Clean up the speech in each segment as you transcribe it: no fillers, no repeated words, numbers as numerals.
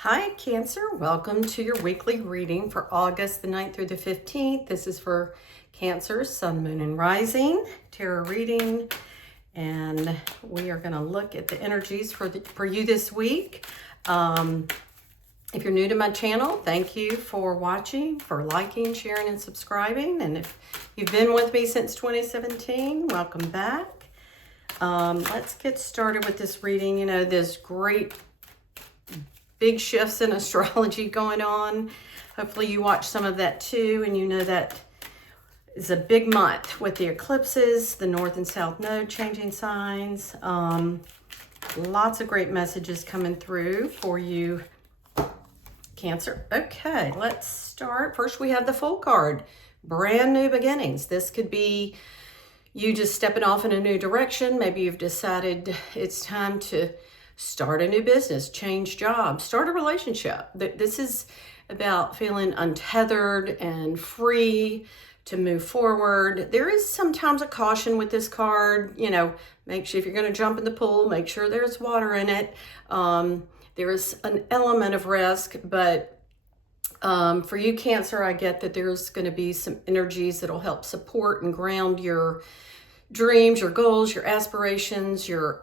Hi, Cancer. Welcome to your weekly reading for August the 9th through the 15th. This is for Cancer, Sun, Moon, and Rising tarot reading. And we are going to look at the energies for you this week. If you're new to my channel, thank you for watching, for liking, sharing, and subscribing. And if you've been with me since 2017, welcome back. Let's get started with this reading. You know, there's great big shifts in astrology going on. Hopefully you watch some of that too, and you know that is a big month with the eclipses, the North and South Node changing signs. Lots of great messages coming through for you, Cancer. Okay, let's start. First, we have the Fool card, brand new beginnings. This could be you just stepping off in a new direction. Maybe you've decided it's time to start a new business, change jobs, start a relationship. This is about feeling untethered and free to move forward. There is sometimes a caution with this card. You know, make sure if you're going to jump in the pool, make sure there's water in it. There is an element of risk, but for you, Cancer, I get that there's going to be some energies that'll help support and ground your dreams, your goals, your aspirations, your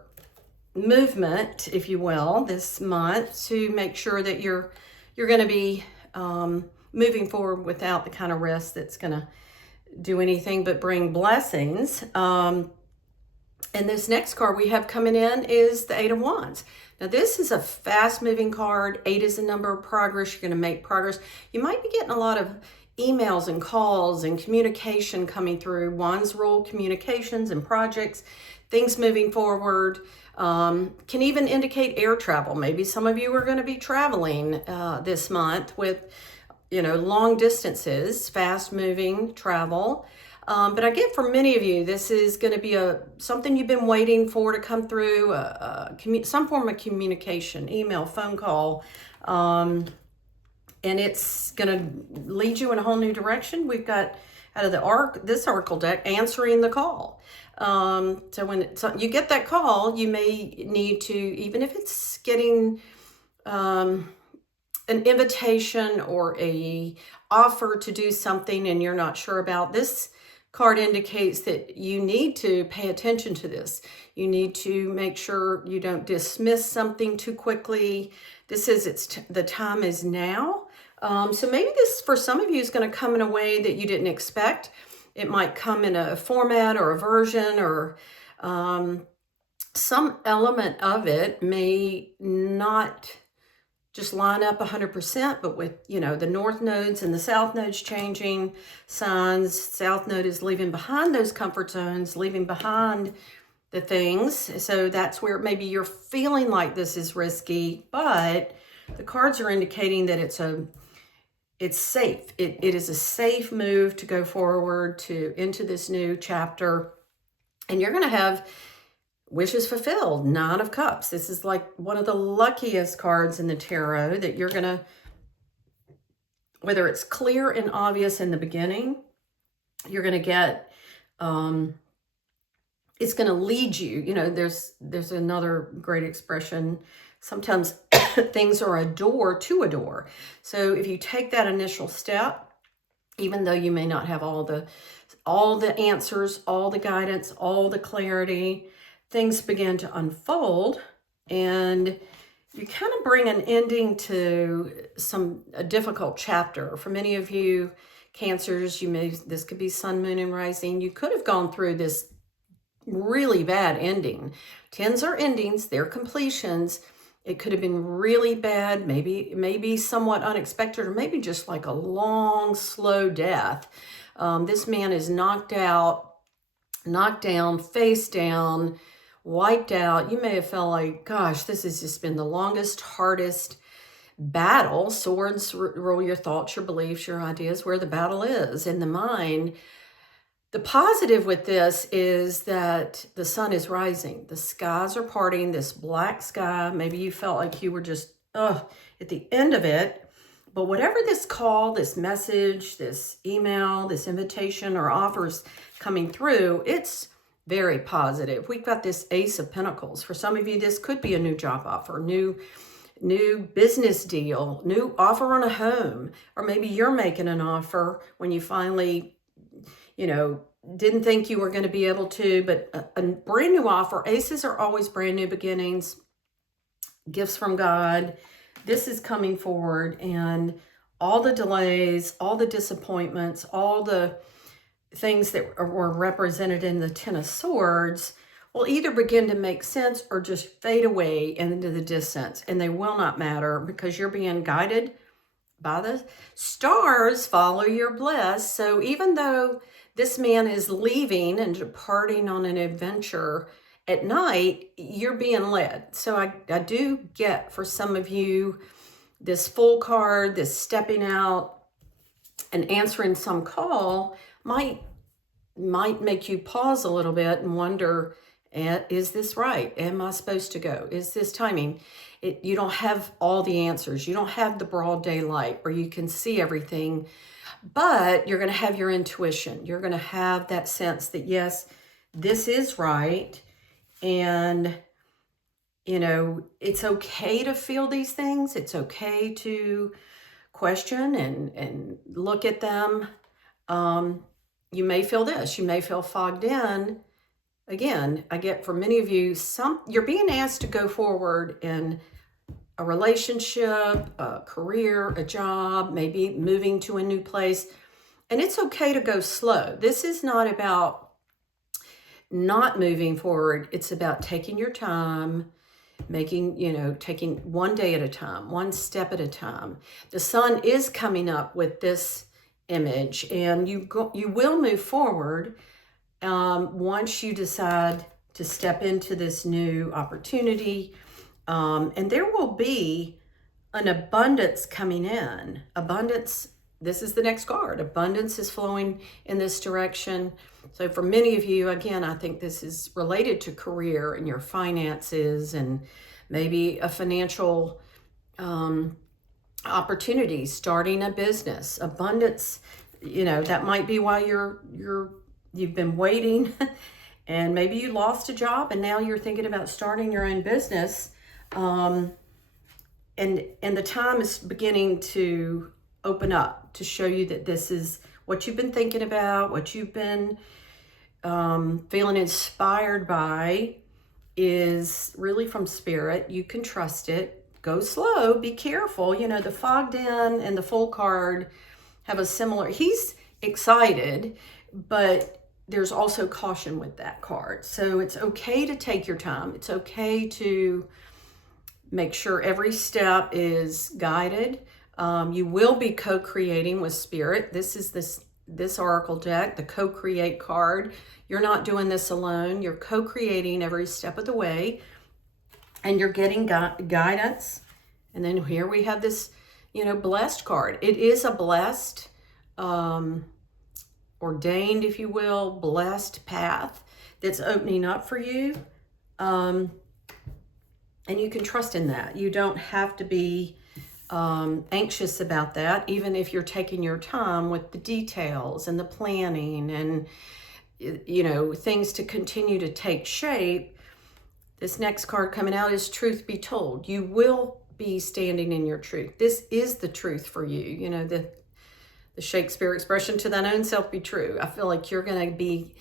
movement, if you will, this month to make sure that you're going to be moving forward without the kind of risk that's going to do anything but bring blessings. And this next card we have coming in is the Eight of Wands. Now, this is a fast-moving card. 8 is the number of progress. You're going to make progress. You might be getting a lot of emails and calls and communication coming through. Wands rule communications and projects, things moving forward. Can even indicate air travel. Maybe some of you are going to be traveling this month with, you know, long distances, fast-moving travel. But I get for many of you, this is going to be something you've been waiting for to come through, some form of communication, email, phone call, and it's going to lead you in a whole new direction. We've got out of this oracle deck, answering the call. So when you get that call, you may need to, even if it's getting an invitation or a offer to do something and you're not sure about, this card indicates that you need to pay attention to this. You need to make sure you don't dismiss something too quickly. This is, the time is now. So maybe this, for some of you, is going to come in a way that you didn't expect. It might come in a format or a version, or some element of it may not just line up 100%, but with, you know, the North nodes and the South nodes changing signs. South node is leaving behind those comfort zones, leaving behind the things. So that's where maybe you're feeling like this is risky, but the cards are indicating that it's safe. It is a safe move to go forward into this new chapter, and you're going to have wishes fulfilled. 9 of Cups. This is like one of the luckiest cards in the tarot, that you're going to, whether it's clear and obvious in the beginning, you're going to get, it's going to lead you. You know, there's another great expression. Sometimes things are a door to a door. So if you take that initial step, even though you may not have all the answers, all the guidance, all the clarity, things begin to unfold, and you kind of bring an ending to a difficult chapter. For many of you, Cancers, this could be Sun, Moon, and Rising. You could have gone through this really bad ending. 10s are endings, they're completions. It could have been really bad, maybe somewhat unexpected, or maybe just like a long, slow death. This man is knocked down, face down, wiped out. You may have felt like, gosh, this has just been the longest, hardest battle. Swords rule your thoughts, your beliefs, your ideas, where the battle is in the mind. The positive with this is that the sun is rising. The skies are parting, this black sky. Maybe you felt like you were just at the end of it. But whatever this call, this message, this email, this invitation or offers coming through, it's very positive. We've got this Ace of Pentacles. For some of you, this could be a new job offer, new new business deal, new offer on a home, or maybe you're making an offer when you finally, didn't think you were going to be able to, but a brand new offer. Aces are always brand new beginnings, gifts from God. This is coming forward, and all the delays, all the disappointments, all the things that were represented in the Ten of Swords will either begin to make sense or just fade away into the distance, and they will not matter because you're being guided by the stars. Follow your bliss. So even though this man is leaving and departing on an adventure at night, you're being led. So I do get, for some of you, this Fool card, this stepping out and answering some call might make you pause a little bit and wonder, is this right? Am I supposed to go? Is this timing? You don't have all the answers. You don't have the broad daylight where you can see everything, but you're going to have your intuition. You're going to have that sense that, yes, this is right. And, it's okay to feel these things. It's okay to question and look at them. You may feel this. You may feel fogged in. Again, I get, for many of you, you're being asked to go forward in a relationship, a career, a job, maybe moving to a new place. And it's okay to go slow. This is not about not moving forward. It's about taking your time, taking one day at a time, one step at a time. The sun is coming up with this image, and you will move forward once you decide to step into this new opportunity. And there will be an abundance coming in. Abundance, this is the next card. Abundance is flowing in this direction. So for many of you, again, I think this is related to career and your finances and maybe a financial opportunity, starting a business. Abundance, that might be why you've been waiting and maybe you lost a job and now you're thinking about starting your own business. And the time is beginning to open up to show you that this is what you've been thinking about, what you've been feeling inspired by is really from Spirit. You can trust it. Go slow, be careful. The Fogged In and the Fool card have a similar, he's excited, but there's also caution with that card. So it's okay to take your time. It's okay to make sure every step is guided. You will be co-creating with Spirit. This is this Oracle deck, the co-create card. You're not doing this alone. You're co-creating every step of the way, and you're getting guidance. And then here we have this, blessed card. It is a blessed, ordained, if you will, blessed path that's opening up for you. And you can trust in that. You don't have to be anxious about that, even if you're taking your time with the details and the planning and, things to continue to take shape. This next card coming out is Truth Be Told. You will be standing in your truth. This is the truth for you. The Shakespeare expression, to thine own self be true. I feel like you're going to be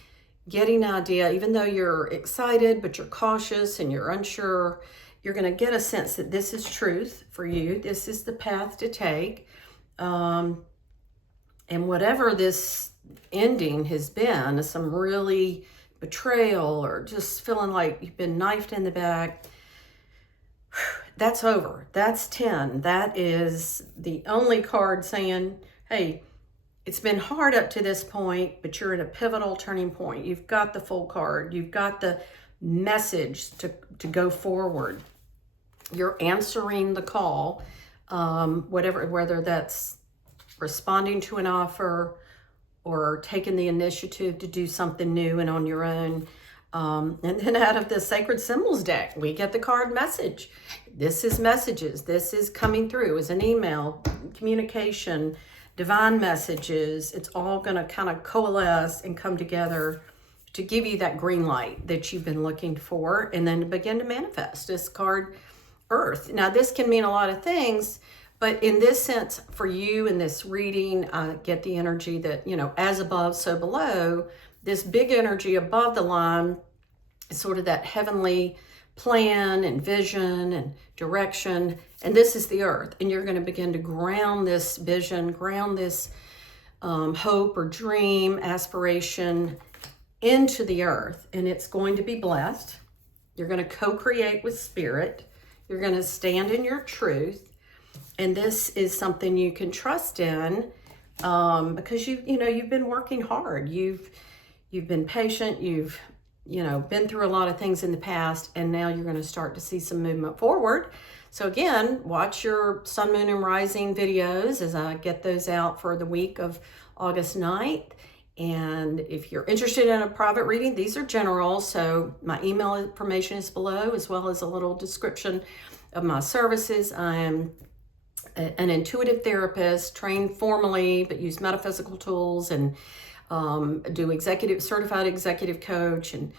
getting an idea, even though you're excited, but you're cautious and you're unsure. You're going to get a sense that this is truth for you. This is the path to take. And whatever this ending has been, some really betrayal or just feeling like you've been knifed in the back, that's over. That's 10. That is the only card saying, hey, it's been hard up to this point, but you're at a pivotal turning point. You've got the Full card. You've got the message to go forward. You're answering the call, whether that's responding to an offer or taking the initiative to do something new and on your own. And then out of the Sacred Symbols deck, we get the card message. This is messages. This is coming through as an email, communication, divine messages. It's all going to kind of coalesce and come together to give you that green light that you've been looking for, and then to begin to manifest. This card earth. Now, this can mean a lot of things, but in this sense, for you in this reading, I get the energy that, you know, as above, so below. This big energy above the line is sort of that heavenly plan and vision and direction. And this is the earth. And you're going to begin to ground this vision, ground this hope or dream, aspiration into the earth. And it's going to be blessed. You're going to co-create with spirit. You're going to stand in your truth. And this is something you can trust in because you've been working hard. You've been patient. You've been through a lot of things in the past, and now you're going to start to see some movement forward. So again, watch your sun, moon, and rising videos as I get those out for the week of August 9th. And if you're interested in a private reading, these are general, so my email information is below, as well as a little description of my services. I am an intuitive therapist, trained formally, but use metaphysical tools, and do certified executive coach, and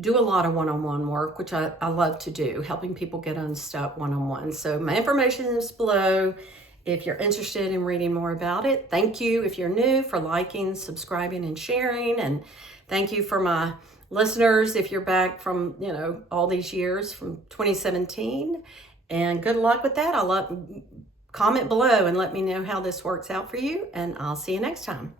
do a lot of one-on-one work, which I love to do, helping people get unstuck one-on-one. So my information is below if you're interested in reading more about it. Thank you if you're new for liking, subscribing, and sharing. And thank you for my listeners if you're back from, all these years from 2017. And good luck with that. Comment below and let me know how this works out for you. And I'll see you next time.